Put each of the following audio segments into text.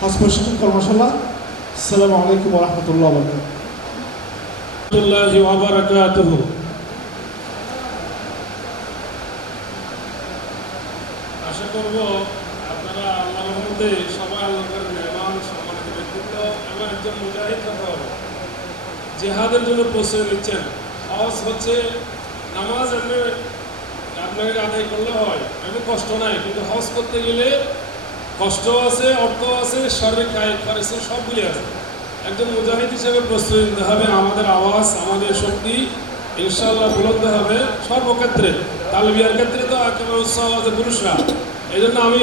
হজ প্রশিক্ষণ কর্মশালা। আসসালামু আলাইকুম ওয়া রাহমাতুল্লাহি ওয়া বারাকাতুহু। আশা করব আপনারা আল্লাহর রহমতে সবাই আল্লাহর মেহমান, সম্মানিত ব্যক্তিত্ব এবং একজন মুজাহিদ হতে হবে। জিহাদের জন্য প্রস্তুতি নিচ্ছেন। হজ হচ্ছে নামাজ আপনাকে আদায় করলে হয়, এমন কষ্ট নাই, কিন্তু হজ করতে গেলে কষ্ট আছে, অর্থ আছে, শারীরিক কায়িক খরচ সবগুলি আছে। একজন মুজাহিদ হিসেবে প্রস্তুতি নিতে হবে। আমাদের আওয়াজ, আমাদের শক্তি ইনশাআল্লাহ বুলন্দ হবে সর্বক্ষেত্রে। তালবিয়ার ক্ষেত্রে তো একেবারে উৎসাহ আছে পুরুষরা, এই জন্য আমি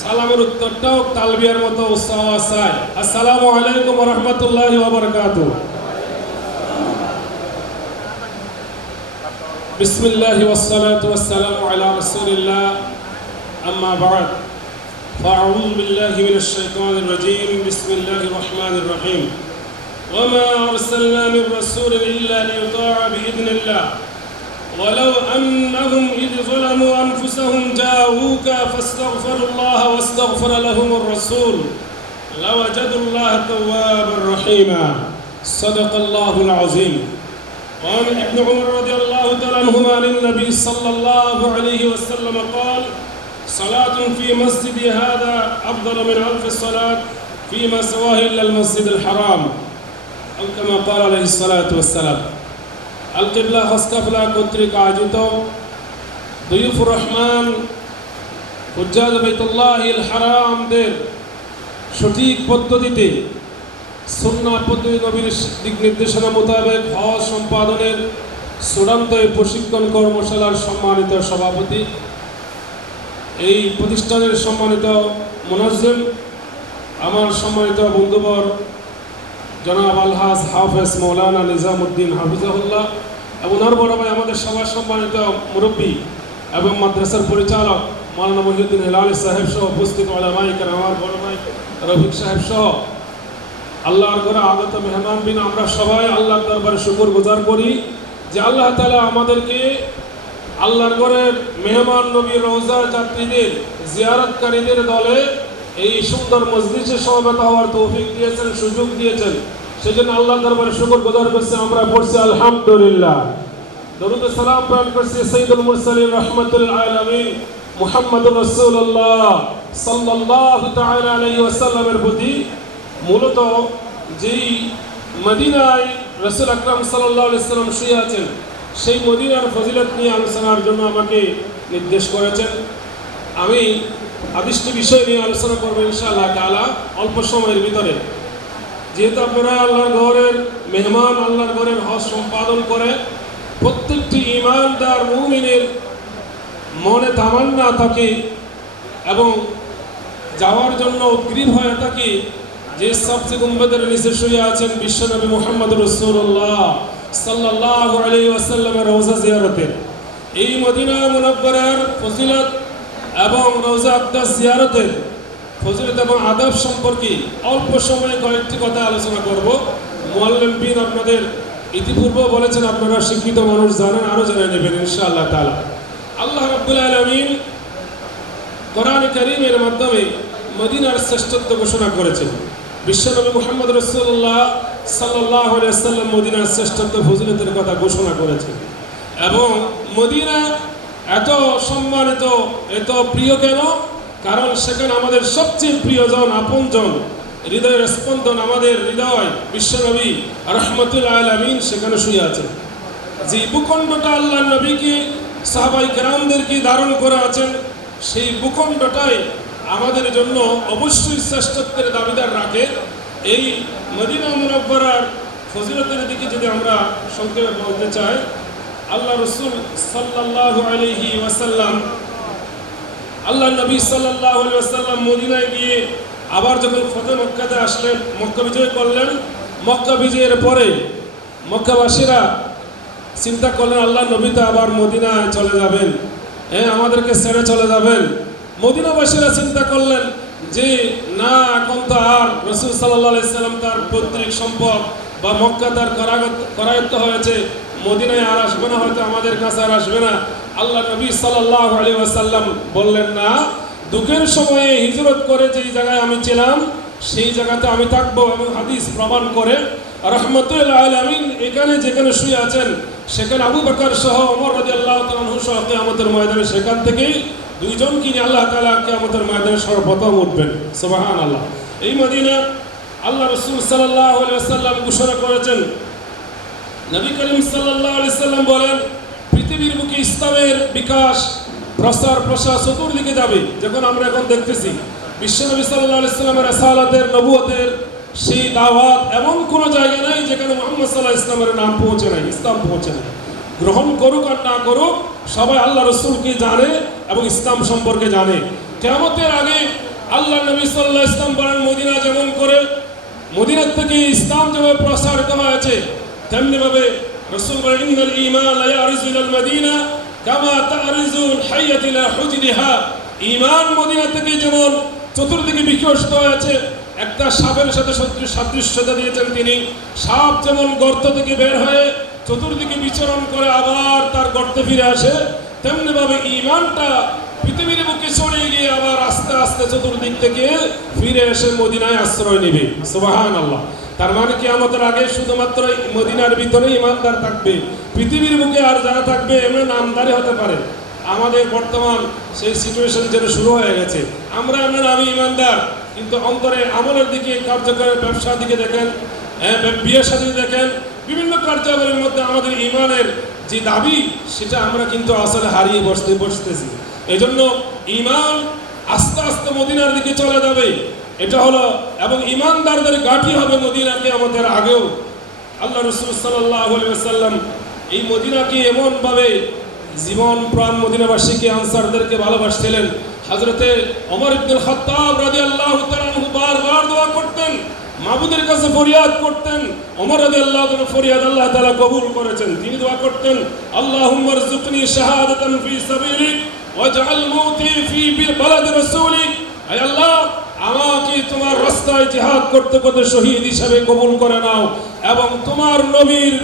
সালামের উত্তরটাও তালবিয়ার মতো উৎসাহ চাই। আসসালামু আলাইকুম ওয়া রাহমাতুল্লাহি ওয়া বারাকাতুহু। বিসমিল্লাহি ওয়াসসালাতু ওয়াসসালামু আলা রাসূলিল্লাহ, আম্মা বা'দ। فأعوذ بالله من الشيطان الرجيم. بسم الله الرحمن الرحيم. وما أرسلنا من رسول إلا ليطاع بإذن الله ولو أنهم إذ ظلموا أنفسهم جاءوك فاستغفروا الله واستغفر لهم الرسول لوجدوا الله توابا رحيما. صدق الله العظيم. وعن ابن عمر رضي الله تعالى عنهما عن النبي صلى الله عليه وسلم قال: صلاة في مسجد هذا أفضل من ألف صلاة فيما سواه إلا المسجد الحرام أو كما قال عليه الصلاة والسلام. আল-কিবলা হজ কাফেলা কর্তৃক আয়োজিত দুয়ুফুর রহমান হুজ্জাজ বাইতুল্লাহিল হারামদের সঠিক পদ্ধতিতে সুন্নাহ পদ্ধতি নবীর দিক নির্দেশনা মোতাবেক হজ সম্পাদনের চূড়ান্ত প্রশিক্ষণ কর্মশালার সম্মানিত সভাপতি, এই প্রতিষ্ঠানের সম্মানিত মুনাজ্জিম, আমার সম্মানিত বন্ধুবর জনাব আলহাজ হাফেজ মৌলানা নিজামুদ্দিন হাফিজাহুল্লাহ, এবং ওনার বড় ভাই আমাদের সবার সম্মানিত মুরব্বী এবং মাদ্রাসার পরিচালক মৌলানা মহিউদ্দিন হেলালি সাহেব সহ উপস্থিত ওলামায়ে কেরাম, আমার বড় ভাই রফিক সাহেব সহ আল্লাহর ঘরে আগত মেহমান বিন আমরা সবাই আল্লাহর দরবারে শুকর গুজার করি যে আল্লাহ তাআলা আমাদেরকে আল্লাহর ঘরের মেহমান নবীর রওজা যাত্রীদের, জিয়ারতকারীদের দলে এই সুন্দর মজলিসে সমবেত হওয়ার তৌফিক দিয়েছেন, সুযোগ দিয়েছেন। সেজন্য আল্লাহর দরবারে শুকর গুজার করছি। আমরা পড়ছি আলহামদুলিল্লাহ। দরুদ ও সালাম প্রেরণ করছি সাইয়্যিদুল মুরসালিন রাহমাতুল আলামিন মুহাম্মদুর রাসূলুল্লাহ সাল্লাল্লাহু তাআলা আলাইহি ওয়াসাল্লামের প্রতি। মূলত যেই মদিনায় রাসূল আকরাম সাল্লাল্লাহু আলাইহি ওয়াসাল্লাম শুয়ে আছেন, সেই মদিনার ফজিলত নিয়ে আলোচনার জন্য আমাকে নির্দেশ করেছেন। আমি আদিষ্ট বিষয় নিয়ে আলোচনা করবো ইনশাআল্লাহ তাআলা অল্প সময়ের ভিতরে। যেহেতু আপনারা আল্লাহর ঘরের মেহমান, আল্লাহর ঘরের হজ সম্পাদন করে প্রত্যেকটি ঈমানদার মুমিনের মনে তামান্না থাকে এবং যাওয়ার জন্য উদ্গ্রীব হয়ে থাকে যে সবচেয়ে গুম্বদের নিচে শুয়ে আছেন বিশ্বনবী মুহাম্মদুর রাসূলুল্লাহ সাল্লাল্লাহু আলাইহি ওয়াসাল্লামের রওজা জিয়ারতের। এই মদিনা মুনাওয়ারার ফজিলত এবং রওজা আকদাস জিয়ারতের ফজিলত এবং আদব সম্পর্কে অল্প সময়ে কয়েকটি কথা আলোচনা করব। মুআল্লিম বিন আপনাদের ইতিপূর্বে বলেছেন, আপনারা শিক্ষিত মানুষ জানেন, আরও জেনে নেবেন ইনশাআল্লাহ তাআলা। আল্লাহ রাব্বুল আলামিন কোরআনে কারীমের মাধ্যমে মদিনার শ্রেষ্ঠত্ব ঘোষণা করেছেন। বিশ্বনবী মুহাম্মদ রাসূলুল্লাহ সাল্লাল্লাহু আলাইহি ওয়াসাল্লাম মদিনার শ্রেষ্ঠত্ব ফজিলতের কথা ঘোষণা করেছেন। এবং মদিনা এত সম্মানিত, এত প্রিয় কেন? কারণ সেখানে আমাদের সবচেয়ে প্রিয়জন, আপনজন, হৃদয়ের স্পন্দন, আমাদের হৃদয় বিশ্বনবী রাহমাতুল আলামিন সেখানে শুয়ে আছেন। যে ভূখণ্ডটা আল্লাহ নবীকে, সাহাবায়ে কেরামদেরকে ধারণ করে আছেন, সেই ভূখণ্ডটাই আমাদের জন্য অবশ্যই শ্রেষ্ঠত্বের দাবিদার রাখে। এই মদিনা মুনাওয়ারার ফজিলতের দিকে যদি আমরা সংক্ষেপে বলতে চাই, আল্লাহ রাসূল সাল্লাল্লাহু আলাইহি ওয়াসাল্লাম, আল্লাহ নবী সাল্লাল্লাহু আলাইহি ওয়াসাল্লাম মদিনায় গিয়ে আবার যখন ফতে মক্কাতে আসলেন, মক্কা বিজয় করলেন, মক্কা বিজয়ের পরে মক্কাবাসীরা চিন্তা করলেন আল্লাহ নবী তো আবার মদিনায় চলে যাবেন, হ্যাঁ আমাদেরকে ছেড়ে চলে যাবেন। মদিনাবাসীরা চিন্তা করলেন যে না, এখন তো আর রাসূল সাল্লাল্লাহু আলাইহি ওয়াসাল্লাম তার পৈতৃক সম্পদ বা মক্কা তার করায়ত্ত হয়েছে, মদিনায় আর আসবে না, হয়তো আমাদের কাছে আর আসবে না। আল্লাহ নবী সাল্লাল্লাহু আলাইহি ওয়াসাল্লাম বললেন না, দুঃখের সময়ে হিজরত করে যেই জায়গায় আমি ছিলাম সেই জায়গাতে আমি থাকবো এবং হাদিস প্রমাণ করে রাহমাতুল আলামিন এখানে যেখানে শুয়ে আছেন সেখানে আবু বকর সহ ওমর রাদিয়াল্লাহু তাআলা আনহু সহ কিয়ামতের ময়দানে সেখান থেকেই দুইজনকে নিয়ে আল্লাহ তাআলা কিয়ামতের ময়দানে সর্বপ্রথম উঠবেন। সুবহানাল্লাহ। এই মদিনা আল্লাহ রাসূল সাল্লাল্লাহু আলাইহি ওয়াসাল্লাম ঘোষণা করেছেন, নবী করিম সাল্লাল্লাহু আলাইহি ওয়াসাল্লাম বলেন, পৃথিবীর বুকে ইসলামের বিকাশ প্রসার প্রসার চতুর্দিকে যাবে। যখন আমরা এখন দেখতেছি বিশ্বনবী সাল্লাল্লাহু আলাইহি ওয়াসাল্লামের রিসালাতের নবুয়তের সেই দাওয়াত এমন কোনো জায়গা নাই যেখানে মুহাম্মদ সাল্লাল্লাহু আলাইহি ওয়াসাল্লামের নাম পৌঁছে নাই, ইসলাম পৌঁছে নাই। গ্রহণ করুক আর না করুক সবাই আল্লাহ রাসূলকে জানে এবং ইসলাম সম্পর্কে জানে। কিয়ামতের আগে আল্লাহ নবী সাল্লাল্লাহু আলাইহি ওয়াসাল্লাম বলেন, মদিনা যেমন করে মদিনার থেকে ইসলাম যেভাবে প্রসারিত হয়েছে তেমনি ভাবে রাসূল বলেন, ইন্নাল ঈমান লা ইয়ারিজু ইলাল মদিনা কামা তারিজুল হাইয়াত ইলা হুজরিহা। ঈমান মদিনা থেকে যেমন চতুর্দিকে বিকশিত হয়েছে, একটা সাপের সাথে সাদৃশ্যতা দিয়েছেন তিনি। সাপ যেমন গর্ত থেকে বের হয়ে চতুর্দিকে বিচরণ করে আবার তার গর্তে ফিরে আসে, তেমনি ভাবে ঈমানটা পৃথিবীর বুকে ছড়িয়ে গিয়ে আবার আস্তে আস্তে চতুর্দিক থেকে ফিরে এসে মদিনায় আশ্রয় নেবে। সুবহানাল্লাহ। তার মানে কিয়ামতের আগে শুধুমাত্র মদিনার ভিতরে ইমানদার থাকবে, পৃথিবীর বুকে আর যারা থাকবে এমনি নামদারি হতে পারে। আমাদের বর্তমান সেই সিচুয়েশন যেটা শুরু হয়ে গেছে, আমরা এমনি আমি ইমানদার কিন্তু অন্তরে আমলের দিকে, কার্যকরের ব্যবসার দিকে দেখেন, বিয়ের সাথে দেখেন, বিভিন্ন কার্যাবলীর মধ্যে আমাদের ইমানের যে দাবি সেটা আমরা কিন্তু আসলে হারিয়ে বসতেছি। এই জন্য ইমান আস্তে আস্তে মদিনার দিকে চলে যাবে, এটা হলো, এবং ইমানদারদের গাঁটি হবে মদিনাকে আমাদের আগেও। আল্লাহ রাসূল সাল্লাল্লাহু আলাইহি ওয়াসাল্লাম এই মদিনাকে এমনভাবে জীবন প্রাণ মদিনাবাসীকে আনসারদেরকে ভালোবাসছিলেন। হযরতে ওমর ইবনুল খাত্তাব রাদিয়াল্লাহু তাআলা আনহু বারবার দোয়া করতেন, মাবুদের কাছে ফরিয়াদ করতেন। ওমর রাদিয়াল্লাহু তাআলা ফরিয়াদ আল্লাহ তাআলা কবুল করেছেন। তিনি দোয়া করতেন, আল্লাহুম্মা রযুকনি শাহাদাতান ফি সাবিলিক ওয়াজআল মাউতি ফি বালাদি রাসূলিক। আয় আল্লাহ, আমাকে তোমার রাস্তায় জিহাদ করতে করতে শহীদ হিসেবে কবুল করে নাও এবং তোমার নবীর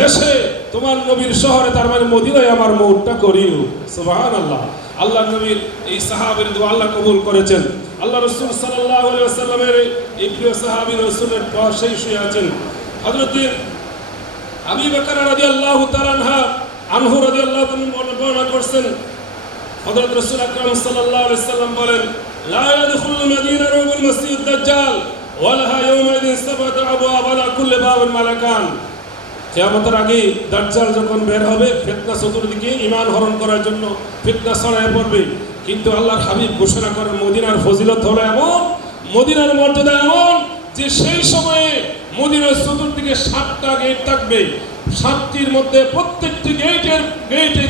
দেশে, তোমার নবীর শহরে, তার মানে মদিনায় আমার মউতটা করিও। সুবহানাল্লাহ। আল্লাহ নবীর এই সাহাবীর দোয়া আল্লাহ কবুল করেছেন। আল্লাহ রাসূল সাল্লাল্লাহু আলাইহি ওয়াসাল্লামের এই প্রিয় সাহাবী রাসূলের পাশেই শুয়ে আছেন হযরত আবু বকর রাদিয়াল্লাহু তাআলা আনহু রাদিয়াল্লাহু তাআলা বর্ণনা করছেন, হযরত রাসূল আকরাম সাল্লাল্লাহু আলাইহি ওয়াসাল্লাম বলেন, লা ইয়াদখুলুল মাদিনা রাজুল মাসিহুদ দাজ্জাল ওয়া লাহা ইয়াওমাইদিন সাবআতু আবওয়াব আলা কুল্লি বাবিন মালাকান। কিয়ামতের আগে দাজ্জাল যখন বের হবে, ফিতনা চতুর্দিকে ঈমান হরণ করার জন্য ফিতনা ছড়ায় পড়বে। কিন্তু আল্লাহর হাবিব ঘোষণা করেন, মদিনার ফজিলত হলো এমন, মদিনার মর্যাদা এমন যে সেই সময়ে মদিনার চতুর্দিকে 7টা গেট থাকবে। 7টির মধ্যে প্রত্যেকটি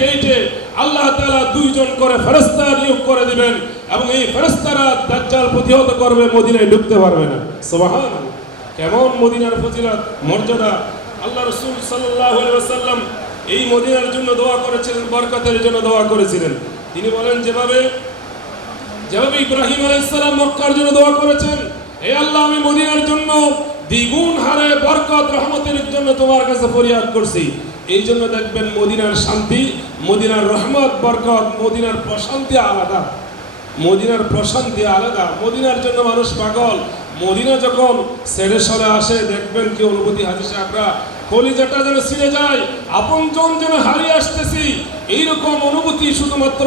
গেটে আল্লাহ তাআলা 2 জন করে ফেরেশতা নিয়োগ করে দিবেন এবং এই ফেরেশতারা দাজ্জাল প্রতিহত করবে, মদিনায় ঢুকতে পারবে না। সুবহানাল্লাহ। কেমন মদিনার ফজিলত মর্যাদা! আল্লাহ রাসূল সাল্লাল্লাহু আলাইহি ওয়াসাল্লাম এই মদিনার জন্য দোয়া করেছিলেন, বরকতের জন্য দোয়া করেছিলেন। তিনি বলেন, যেভাবে ইব্রাহিম আলাইহিস সালাম মক্কার জন্য দোয়া করেছেন, হে আল্লাহ, আমি মদিনার জন্য দ্বিগুণ হারে বরকত রহমতের জন্য তোমার কাছে ফরিয়াদ করছি। এই জন্য দেখবেন মদিনার শান্তি, মদিনার রহমত, বরকত, মদিনার প্রশান্তি আলাদা। মদিনার প্রশান্তি আলাদা। মদিনার জন্য মানুষ পাগল। মদিনা যখন ছেড়ে সরে আসে দেখবেন কি অনুভূতি হাদিসে আমরা কলিজাটা যেন ছিঁড়ে যায়, আপনজন যেন হারিয়ে আসতেছি, এইরকম অনুভূতি শুধুমাত্র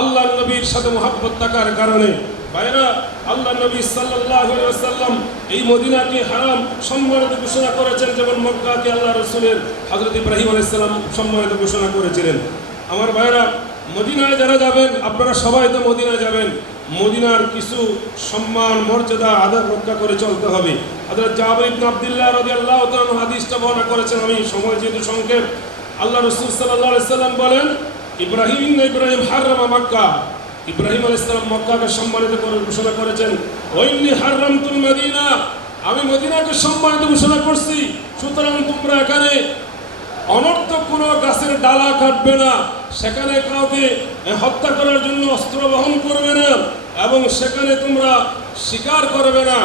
আল্লাহ নবীর সাথে মুহাব্বত থাকার কারণে। ভাইরা, আল্লাহ নবী সাল্লাল্লাহু আলাইহি ওয়াসাল্লাম এই মদিনাকে হারাম সম্মানিত ঘোষণা করেছেন, যেমন মক্কাকে আল্লাহ রাসূলের হযরত ইব্রাহিম আলাইহিস সালাম সম্মানিত ঘোষণা করেছিলেন। আমার ভাইরা, মদিনায় যারা যাবেন, আপনারা সবাই তো মদিনায় যাবেন, মদিনার কিছু সম্মান মর্যাদা আদব রক্ষা করে চলতে হবে। হযরত জাবের ইবনে আব্দুল্লাহ রাদিয়াল্লাহু তাআলা হাদিসটা বর্ণনা করেছেন। আমি সময় যেহেতু সংক্ষেপ, আল্লাহ রাসূল সাল্লাল্লাহু আলাইহি ওয়াসাল্লাম বলেন, ইব্রাহিম হারামা মক্কা। ইব্রাহিম আলাইহিস সালাম মক্কাকে সম্মানিত করে ঘোষণা করেছেন, ওয়াইন্নী হারামতুল মদিনা, আমি মদিনাকে সম্মানিত ঘোষণা করছি, সুতরাং তোমরা এখানে অনর্থক কোনো গাছের ডালা কাটবে না, সেখানে কাউকে হত্যা করার জন্য অস্ত্র বহন করবে না এবং সেখানে তোমরা শিকার করবে না।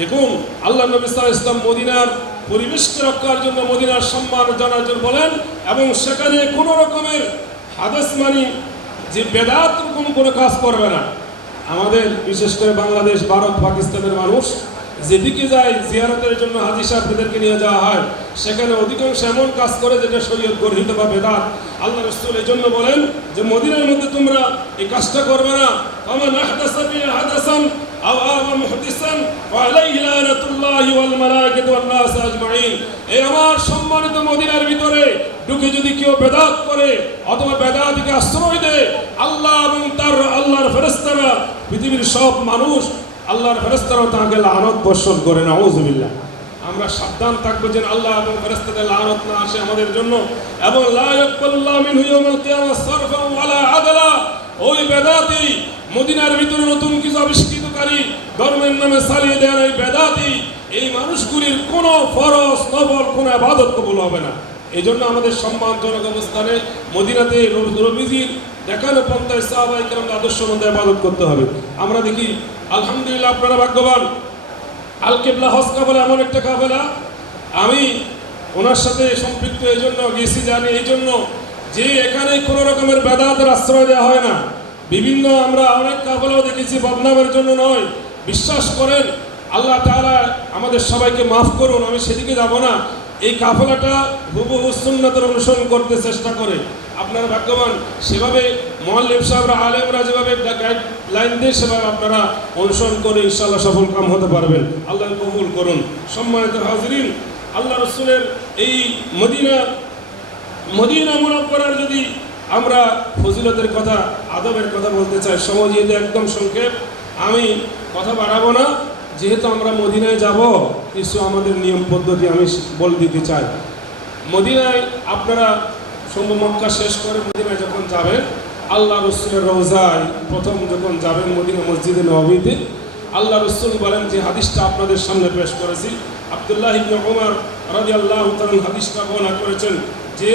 দেখুন, আল্লাহ নবী সাল্লাল্লাহু আলাইহি ওয়াসাল্লাম মদিনার পরিবেশকে রক্ষার জন্য, মদিনার সম্মান জানার জন্য বলেন, এবং সেখানে কোনো রকমের হাদিস মানি যে বেদাত রকম কোনো কাজ করবে না। আমাদের বিশেষ করে বাংলাদেশ, ভারত, পাকিস্তানের মানুষ যেদিকে যায় জিয়ারতের জন্য হাজী সাহেবদেরকে নিয়ে যাওয়া হয়, সেখানে অধিকাংশ এমন কাজ করে যেটা শরীয়ত গর্হিত বা বেদাত। আল্লাহ রাসূল এই জন্য বলেন যে মদিনার মধ্যে তোমরা এই কাজটা করবে না। ফামান আহদাসা ফি হাদাসান আও আওয়া মুহদিসান ফালাইহি লানাতুল্লাহি ওয়াল মালায়েকাতি ওয়ান নাস আজমাইন। এই আমার সম্মানিত মদিনার ভিতরে ঢুকে যদি কেউ বেদাত করে অথবা বেদাতকে আশ্রয় দেয়, আল্লাহ এবং তার আল্লাহর ফেরেশতারা, পৃথিবীর সব মানুষ, আল্লাহর ফেরেশতারাও তাকে লানত বর্ষণ করে। নাউযুবিল্লাহ। আমরা সাবধান থাকবো যেন আল্লাহ এবং ফেরেশতাদের লানত না আসে আমাদের জন্য। এবং লা ইয়াকবালুল্লাহু মিনহু ইয়াওমাল কিয়ামাহ সারফান ওয়ালা আদলা। ওই বেদাতি মদিনার ভিতরে নতুন কিছু আবিষ্কৃতকারী, ধর্মের নামে চালিয়ে দেন এই বেদাতি, এই মানুষগুলির কোনো ফরজ নফল কোনো ইবাদত কবুল হবে না। এই জন্য আমাদের সম্মানজনক অবস্থানে মদিনাতে নবীজির দেখানো পন্থায় সাহাবায়ে কেরামদের আদর্শ মধ্যে ইবাদত করতে হবে। আমরা দেখি আলহামদুলিল্লাহ আপনারা ভাগ্যবান, আল কিবলা হজ কাফেলা এমন একটা কাফেলা, আমি ওনার সাথে সম্পৃক্ত এই জন্য গেছি, জানি এই জন্য যে এখানে কোনো রকমের বেদাতের আশ্রয় দেওয়া হয় না। বিভিন্ন আমরা অনেক কাফেলাও দেখেছি, বদনামের জন্য নয়। বিশ্বাস করেন আল্লাহ তাআলা আমাদের সবাইকে মাফ করুন, আমি সেদিকে যাব না। এই কাফেলাটা হুবহু সুন্নাতের অনুসরণ করতে চেষ্টা করে। আপনারা ভাগ্যবান, সেভাবে মুআল্লিম সাহেবরা, আলেমরা যেভাবে গাইডলাইন দিয়ে সেভাবে আপনারা অনুসরণ করে ইনশাআল্লাহ সফল কাম হতে পারবেন। আল্লাহ কবুল করুন। সম্মানিত হাজিরিন, আল্লাহ রাসূলের এই মদিনা মুনাওয়ারার যদি আমরা ফজিলতের কথা, আদবের কথা বলতে চাই, সময় যেহেতু একদম সংক্ষেপ, আমি কথা বাড়াবো না। যেহেতু আমরা মদিনায় যাব, কিছু আমাদের নিয়ম পদ্ধতি আমি বলে দিতে চাই। মদিনায় আপনারা মক্কা শেষ করে মদিনায় যখন যাবেন, আল্লাহ রাসূলের রওজায় প্রথম যখন যাবেন মদিনা মসজিদে নববীতে, আল্লাহ রাসূল বলেন যে হাদিসটা আপনাদের সামনে পেশ করেছি, আব্দুল্লাহ ইবনে উমর রাদিয়াল্লাহু তাআলা হাদিসটা বর্ণনা করেছেন যে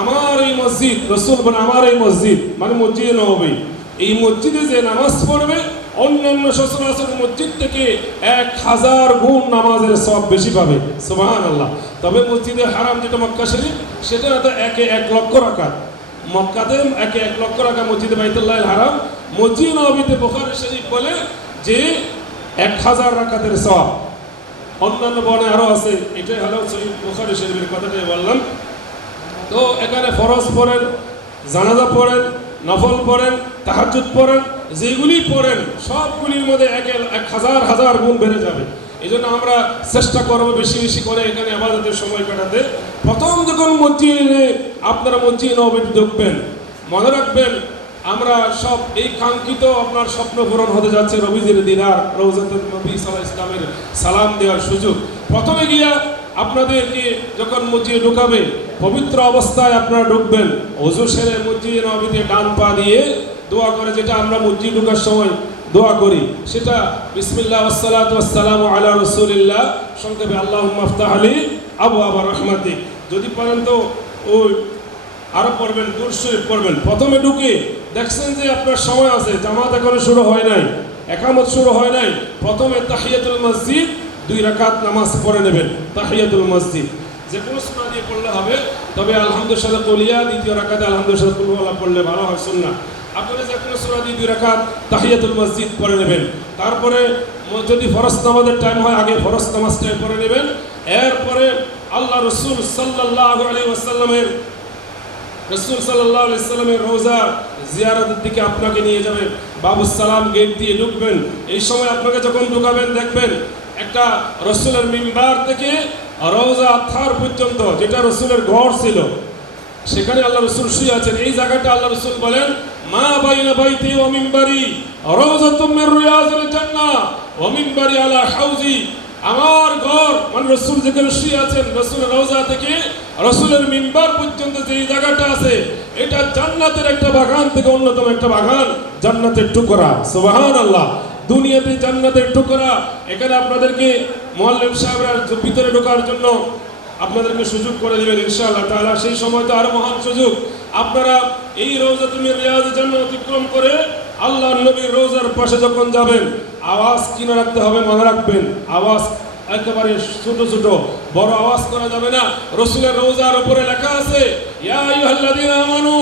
আমার এই মসজিদ, রাসূল বলেন আমার এই মসজিদ মানে মসজিদে নববী, এই মসজিদে যে নামাজ পড়বে অন্যান্য সচরাচর মসজিদ থেকে 1000 গুণ নামাজের সওয়াব বেশি পাবে। সুবহানাল্লাহ। তবে মসজিদে হারাম যেটা মক্কা শরীফ, সেটা তো 1 লক্ষ রাকাত, মক্কাতে 1 লক্ষ রাকাত মসজিদে বাইতুল্লাহিল হারাম। মসজিদ নববীতে বুখারী শরীফ বলে যে 1000 রাকাতের সওয়াব। অন্যান্য বর্ণে আরো আছে, এটাই হলো সহিহ বুখারী শরীফের কথাটাই বললাম। তো এখানে ফরজ পড়েন, জানাজা পড়েন, নফল পড়েন, তাহাজ্জুদ পড়েন, যেগুলি পড়েন সবগুলির মধ্যে 1000 গুণ বেড়ে যাবে। এই জন্য আমরা চেষ্টা করবো বেশি বেশি করে এখানে ইবাদতের সময় কাটাতে। প্রথম যখন মসজিদে আপনারা মসজিদ নববীতে ঢুকবেন, মনে রাখবেন আমরা সব এই কাঙ্ক্ষিত আপনার স্বপ্ন পূরণ হতে যাচ্ছে নবীজির দিদার, রওজাতুন নবী সাল্লাল্লাহু আলাইহি ওয়াসাল্লামের সালাম দেওয়ার সুযোগ। প্রথমে গিয়া আপনাদেরকে যখন মসজিদে ঢুকাবে, পবিত্র অবস্থায় আপনারা ঢুকবেন, ওযু সেরে মসজিদে নববীতে ডান পা দিয়ে দোয়া করে, যেটা আমরা মসজিদ ঢোকার সময় দোয়া করি, সেটা বিসমিল্লাহ ওয়াসসালাতু ওয়াসসালামু আলা রাসূলিল্লাহ, সংক্ষেপে আল্লাহুম্মা ইফতাহ লি আবওয়াবা রাহমাতিক। যদি পারেন তো ওই আরো পড়বেন, দুরূদ শরীফ পড়বেন। প্রথমে ঢুকে দেখছেন যে আপনার সময় আছে, জামাত এখনো শুরু হয় নাই, একামত শুরু হয় নাই, প্রথমে তাহিয়াতুল মসজিদ 2 রাকাত নামাজ পড়ে নেবেন। তাহিয়াতুল মসজিদ যে কোনো সূরা দিয়ে পড়লে হবে, তবে আলহামদুলিল্লাহ কলিয়া দ্বিতীয় রাকাতে আলহামদুলিল্লাহ কুল ওয়ালা পড়লে ভালো হয়, সুন্নাহ। আপনারা যে কোনো সূরা দিয়ে 2 রাকাত তাহিয়াতুল মসজিদ পড়ে নেবেন। তারপরে যদি ফরজ নামাজের টাইম হয়, আগে ফরজ নামাজটা পড়ে নেবেন। এরপরে আল্লাহ রাসূল সাল্লাল্লাহু আলাইহি ওয়াসাল্লামের রওজা জিয়ারতের দিকে আপনাকে নিয়ে যাবেন। বাবুস সালাম গেট দিয়ে ঢুকবেন। এই সময় আপনাকে যখন ঢুকাবেন, দেখবেন একটা রাসূলের মিম্বার থেকে রওজা থার পর্যন্ত, যেটা রাসূলের ঘর ছিল, সেখানে আল্লাহ রাসূল শুয়ে আছেন। এই জায়গাটা আল্লাহ রাসূল বলেন মা বাইনা বাইতি ওয়া মিম্বারি রাওজাতুম মির রিয়াজিল জান্নাহ ওয়া মিম্বারি আলা হাউজি। আমার ঘর মানে রাসূল যেখানে শুয়ে আছেন, রাসূলের রওজা থেকে রাসূলের মিম্বার পর্যন্ত যে জায়গাটা আছে, এটা জান্নাতের একটা বাগান থেকে অন্যতম একটা বাগান, জান্নাতের টুকরা। সুবহানাল্লাহ। দুনিয়াতে জান্নাতের টুকরা। এখানে আপনাদেরকে মুআল্লিম সাহেবরা ভিতরে ঢোকার জন্য আপনাদেরকে সুযোগ করে দেবেন ইনশাআল্লাহ তাআলা। সেই সময় তো আরো মহান সুযোগ। আপনারা এই রওজাতুল রিয়াজিল জান্নাহ অতিক্রম করে আল্লাহর নবীর রওজার পাশে যখন যাবেন, আওয়াজ কিনে রাখতে হবে, মনে রাখবেন। আওয়াজ একেবারে ছোট ছোট, বড় আওয়াজ করা যাবে না। রাসূলের রওজার উপরে লেখা আছে ইয়া আইয়ুহাল্লাযীনা আমানু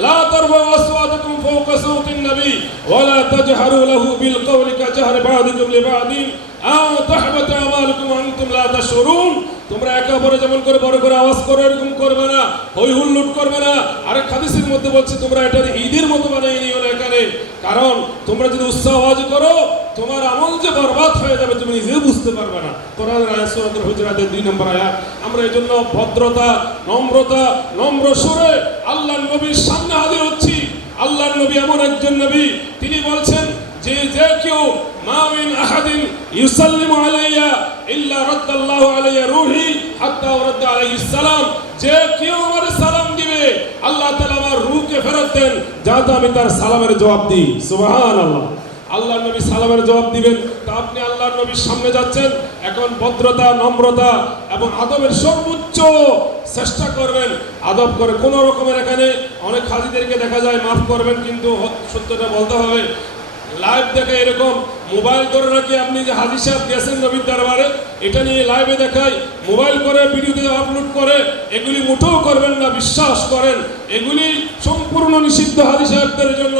লা তারফাউ আসওয়াতাকুম ফাওকা সাওতিন নবী ওয়া লা তাজহারু লাহু বিল কওলি কাজহারি বা'দিকুম লিবা'দিন আও তাহবাতা আমালুকুম ওয়া আনতুম লা তাশউরুন। তোমরা একে অপরে যেমন করে বড় করে আওয়াজ করো এরকম করবে না, হই হুল্লোড় করবে না। আরেক হাদিসের মধ্যে বলছে তোমরা এটা ঈদের মতো বানিয়ে নিও না এখানে, কারণ তোমরা যদি উৎসাহ আওয়াজ করো তোমার আমল যে বরবাদ হয়ে যাবে তুমি নিজেও বুঝতে পারবে না। কোরআনের আয়াত সূরাতুল হুজুরাতের 2 নম্বর আয়াত। আমরা এজন্য ভদ্রতা, নম্র সুরে আল্লাহর নবীর সামনে হাজির হচ্ছি। আল্লাহর নবী এমন একজন নবী, তিনি বলছেন যে কেউ মা মিন আহাদিন ইউসাল্লিমু আলাইয়া ইল্লা রাদ্দাল্লাহু আলাইয়া রূহি হাত্তা ওয়ারদ্দা আলাইহিস সালাম। যে কেউ আমার সালাম দিবে আল্লাহ তাআলা আমার রূহকে ফেরত দেন যাতে আমি তার সালামের জবাব দিই। সুবহানাল্লাহ। আল্লাহর নবী সালামের জবাব দিবেন, তা আপনি আল্লাহর নবীর সামনে যাচ্ছেন, এখন ভদ্রতা, নম্রতা এবং আদবের সর্বোচ্চ চেষ্টা করবেন আদব করে। কোনো রকমের এখানে অনেক হাজিদেরকে দেখা যায়, মাফ করবেন কিন্তু সত্যটা বলতে হবে, লাইভ দেখে এরকম মোবাইল করে নাকি আপনি যে হাজি সাহেব গেছেন নবীর দরবারে এটা নিয়ে লাইভে দেখায়, মোবাইল করে ভিডিওতে আপলোড করে, এগুলি মুঠেও করবেন না। বিশ্বাস করেন এগুলি সম্পূর্ণ নিষিদ্ধ হাজি সাহেবদের জন্য।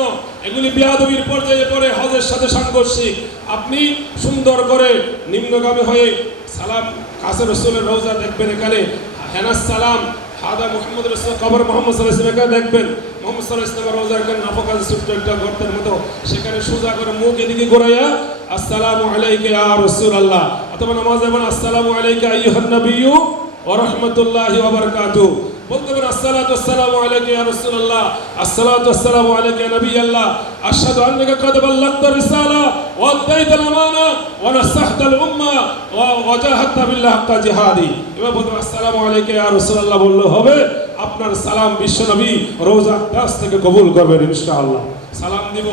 এগুলি বিয়াদবির পর্যায়ে পড়ে, হজের সাথে সাংঘর্ষিক। আপনি সুন্দর করে নিম্নগামী হয়ে সালাম কাছে রসুলের রওজা দেখবেন, এখানে হেনাস সালাম হাদা মুহাম্মদ রাসূল কবর মুহাম্মদ সাল্লাল্লাহু আলাইহি ওয়াসাল্লাম দেখবেন। মুহাম্মদ সাল্লাল্লাহু আলাইহি ওয়াসাল্লাম রওজা এখানে নাফকাজ ছোট্ট একটা গর্তের মতো, সেখানে সোজা করে মুখ এদিকে ঘোরাইয়া আসসালামু আলাইকা ইয়া রাসূলুল্লাহ, অথবা নামাজে বলেন আসসালামু আলাইকা আইয়ুহান নাবিয়্যু ওয়া রাহমাতুল্লাহি ওয়া বারাকাতুহু। বলতে পারেন আসসালাতু ওয়াসসালামু আলাইকা ইয়া রাসূলুল্লাহ, আসসালাতু ওয়াসসালামু আলাইকা ইয়া নবিয়াল্লাহ, আশহাদু আন্নাকা ক্বাদ বাল্লাগতা রিসালা ওয়া আদাইতাল আমানা ওয়া নাসাহতাল উম্মাহ ওয়া জাহাদতা বিল্লাহি হাক্কা জিহাদি। এবার বলতে আসসালামু আলাইকা ইয়া রাসূলুল্লাহ বললে হবে। আপনার সালাম বিশ্বনবী রওজা দাস থেকে কবুল করবেন ইনশাআল্লাহ। সালাম দিব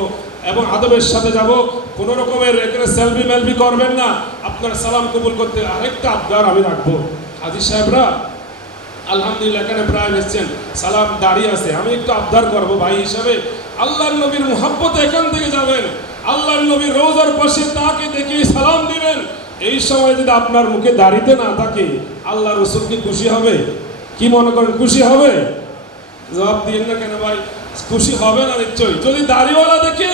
এবং আদবের সাথে যাব, কোনো রকমের এখানে সেলফি মেলফি করবেন না। আপনার সালাম কবুল করতে আরেকটা আবদার আমি রাখবো, হাজী সাহেবরা আলহামদুলিল্লাহ এখানে প্রায় এসেছেন, সালাম দাঁড়িয়ে আছে, আমি একটু আবদার করবো ভাই হিসাবে, আল্লাহর নবীর মুহাব্বতে এখান থেকে যাবেন, আল্লাহর নবীর রওজার পাশে তাকে দেখে সালাম দিবেন। এই সময় যদি আপনার মুখে দাড়িতে না থাকে আল্লাহ রসুল কি খুশি হবে? কি মনে করেন খুশি হবে? জবাব দিন না কেন ভাই, খুশি হবে না নিশ্চয়ই। যদি দাড়িওয়ালা দেখে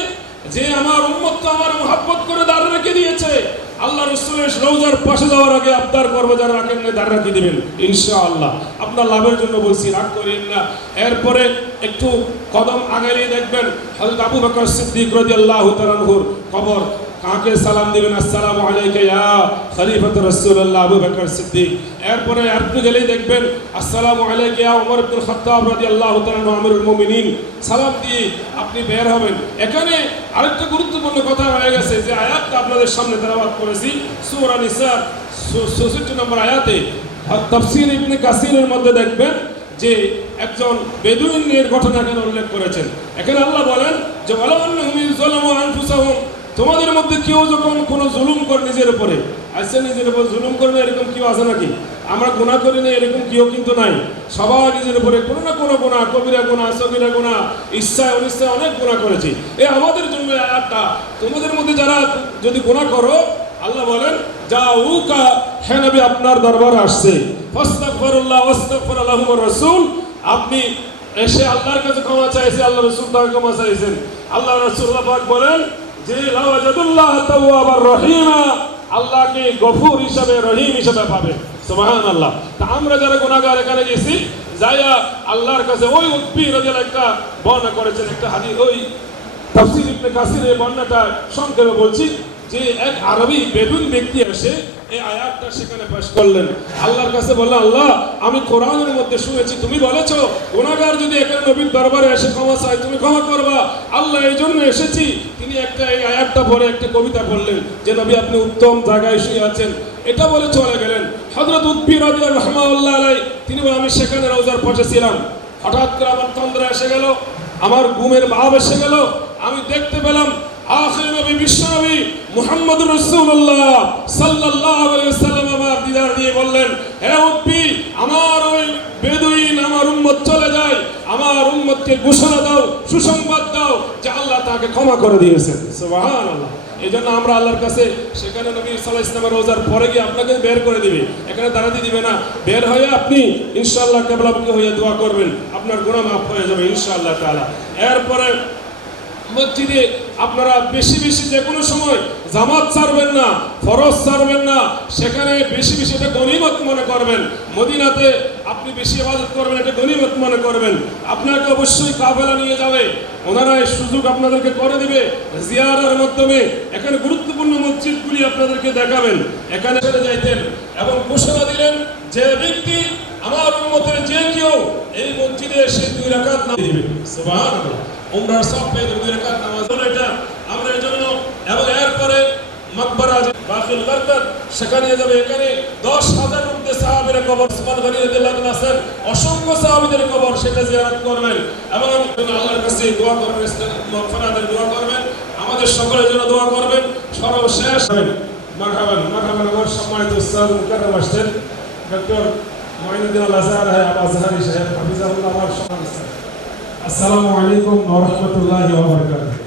যে আমার উম্মত তো আমার মুহাব্বত করে দাঁড় রেখে দিয়েছে, আল্লাহ রসুলের রওজার পাশে যাওয়ার আগে আবদার করবো যারা রাখেন না দাঁড় রাখি দিবেন ইনশাআল্লাহ। আপনার লাভের জন্য বলছি, রাগ করেন না। এরপরে একটু কদম আগালিয়ে দেখবেন হযরত আবু বকর সিদ্দিক রাদিয়াল্লাহু তাআলা আনহুর কবর, কাকে সালাম দিবেন আসসালামু আলাইকা ইয়া খলিফাতুর রাসূলুল্লাহ আবু বকর সিদ্দিক। এরপরে আরেকটু গেলেই দেখবেন আসসালামু আলাইকা ইয়া ওমর ইবনুল খাত্তাব রাদিয়াল্লাহু তাআলা আনহু আমিরুল মুমিনিন। সালাম দিয়ে আপনি বের হবেন। এখানে আরেকটা গুরুত্বপূর্ণ কথা হয়ে গেছে, যে আয়াতটা আপনাদের সামনে তেলাওয়াত করেছি সূরা নিসার 66 নম্বর আয়াতে, তাফসীর ইবনে কাসিরের মধ্যে দেখবেন যে একজন বেদুইনের ঘটনা এখানে উল্লেখ করেছেন। এখানে আল্লাহ বলেন যে ওয়ালাউ আন্নাহুম যালামু আনফুসাহুম, তোমাদের মধ্যে কেউ যখন কোনো জুলুম করে নিজের উপরে, আচ্ছা নিজের উপর জুলুম করে না এরকম কেউ আছে নাকি? আমরা গুনাহ করি না এরকম কেউ কিন্তু নাই। সবাই নিজের উপরে কোনো না কোনো গুনাহ, কবিরা গুনাহ, সগীরা গুনাহ, ইচ্ছায় অনিচ্ছায় অনেক গুনাহ করেছি। আমাদের জন্য আয়াতটা, তোমাদের মধ্যে যারা যদি গুনাহ করো আল্লাহ বলেন জাউকা, হে নবী আপনার দরবারে আসছে, ফাস্তাগফিরুল্লাহ ওয়াস্তাগফির লাহুমুর রাসূল, আপনি এসে আল্লাহর কাছে ক্ষমা চাইছে, আল্লাহ রাসূল তাকে ক্ষমা চাইছেন। আল্লাহ রাসূলুল্লাহ পাক বলেন যে লাওয়াজাদুল্লাহ তাওয়াবার রহিমা, আল্লাহকে গফুর হিসাবে, রহিম হিসাবে পাবে। সুবহানাল্লাহ। তা আমরা যারা গুনাহগার এখানে গেছি, যাইয়া আল্লাহর কাছে ওই উতবী রাদিয়াল্লাহু একটা বর্ণনা করেছেন, একটা হাদিস, ওই তাফসীর ইবনে কাসিরের বর্ণনাটা সংক্ষেপে বলছি, যে এক আরবি বেদুইন ব্যক্তি এসে এই আয়াতটা সেখানে পেশ করলেন, আল্লাহর কাছে বললেন আল্লাহ আমি কোরআনের মধ্যে শুনেছি তুমি বলেছো গুনাহগার যদি এখানে নবীর দরবারে এসে ক্ষমা চায় তুমি ক্ষমা করবা, আল্লাহ এই জন্য এসেছি। তিনি একটা এই আয়াতটা পড়ে একটা কবিতা বললেন যে নবী আপনি উত্তম জায়গায় শুয়ে আছেন, এটা বলে চলে গেলেন। হযরত উতবী রাদিয়াল্লাহু রাহমাতুল্লাহ আলাইহি তিনি বলেন আমি সেখানে রওজার পাশে ছিলাম, হঠাৎ করে আমার তন্দ্রা এসে গেল, আমার ঘুমের ভাব এসে গেল, আমি দেখতে পেলাম আখির নবী বিশ্বনবী মুহাম্মদুর রাসূলুল্লাহ সাল্লাল্লাহু আলাইহি ওয়াসাল্লাম আমার দিদার দিয়ে বললেন, হে উতবী আমার ওই বেদুইন আমার উম্মত চলে যায়, আমার উম্মতকে ঘোষণা দাও, সুসংবাদ দাও যে আল্লাহ তাকে ক্ষমা করে দিয়েছেন। সুবহানাল্লাহ। এই জন্য আমরা আল্লাহর কাছে, সেখানে নবী সাল্লাল্লাহু আলাইহি ওয়াসাল্লাম রোজার পরে গিয়ে আপনাকে বের করে দিবে, এখানে দাঁড়াতে দিবে না, বের হয়ে আপনি ইনশাআল্লাহ কিবলামুখী হয়ে দোয়া করবেন, আপনার গুনাহ মাফ হয়ে যাবে ইনশাআল্লাহ তাআলা। এরপরে মসজিদে আপনারা বেশি বেশি যে কোনো সময় জামাত ছাড়বেন না, ফরজ ছাড়বেন না, সেখানে বেশি বেশি এটা গনিমত মনে করবেন। মদিনাতে আপনি বেশি ইবাদত করবেন, এটা গনিমত মনে করবেন। আপনাকে অবশ্যই কাফেলা নিয়ে যাবে, ওনারা এই সুযোগ আপনাদেরকে করে দিবে জিয়ারার মাধ্যমে। এখানে গুরুত্বপূর্ণ মসজিদগুলি আপনাদেরকে দেখাবেন, এখানে চলে যাইতেন এবং ঘোষণা দিলেন যে ব্যক্তি আমার উম্মতের যে কেউ এই মসজিদে এসে 2 রাকাত নামাজ দিবে, সুবহানাল্লাহ, উমরার সব পেয়ে 2 রাকাত নামাজ হলো এটা আমরা এর জন্য। এবং এরপরে মাকবারা বাকিল গারকাত সেখানে যাবে, এখানে 10,000 মধ্যে সাহাবীর কবর, উসমান গনি রাদিয়াল্লাহু আনহু আছেন, অসংখ্য সাহাবীদের কবর, সেটা জিয়ারত করবেন এবং আল্লাহর কাছে দোয়া করবেন, মাগফিরাতের দোয়া করবেন, আমাদের সকলের জন্য দোয়া করবেন। সর্বশেষ মারহাবান মারহাবান আমার সম্মানিত উস্তাদ মুকাররম আসছেন ডক্টর মুঈনুদ্দিন আল-আজহার আজহারি সাহেব হাফিজাহুল্লাহ। আমার সম্মানিত আসসালামু আলাইকুম ওয়া রাহমাতুল্লাহি ওয়া বারাকাতুহু।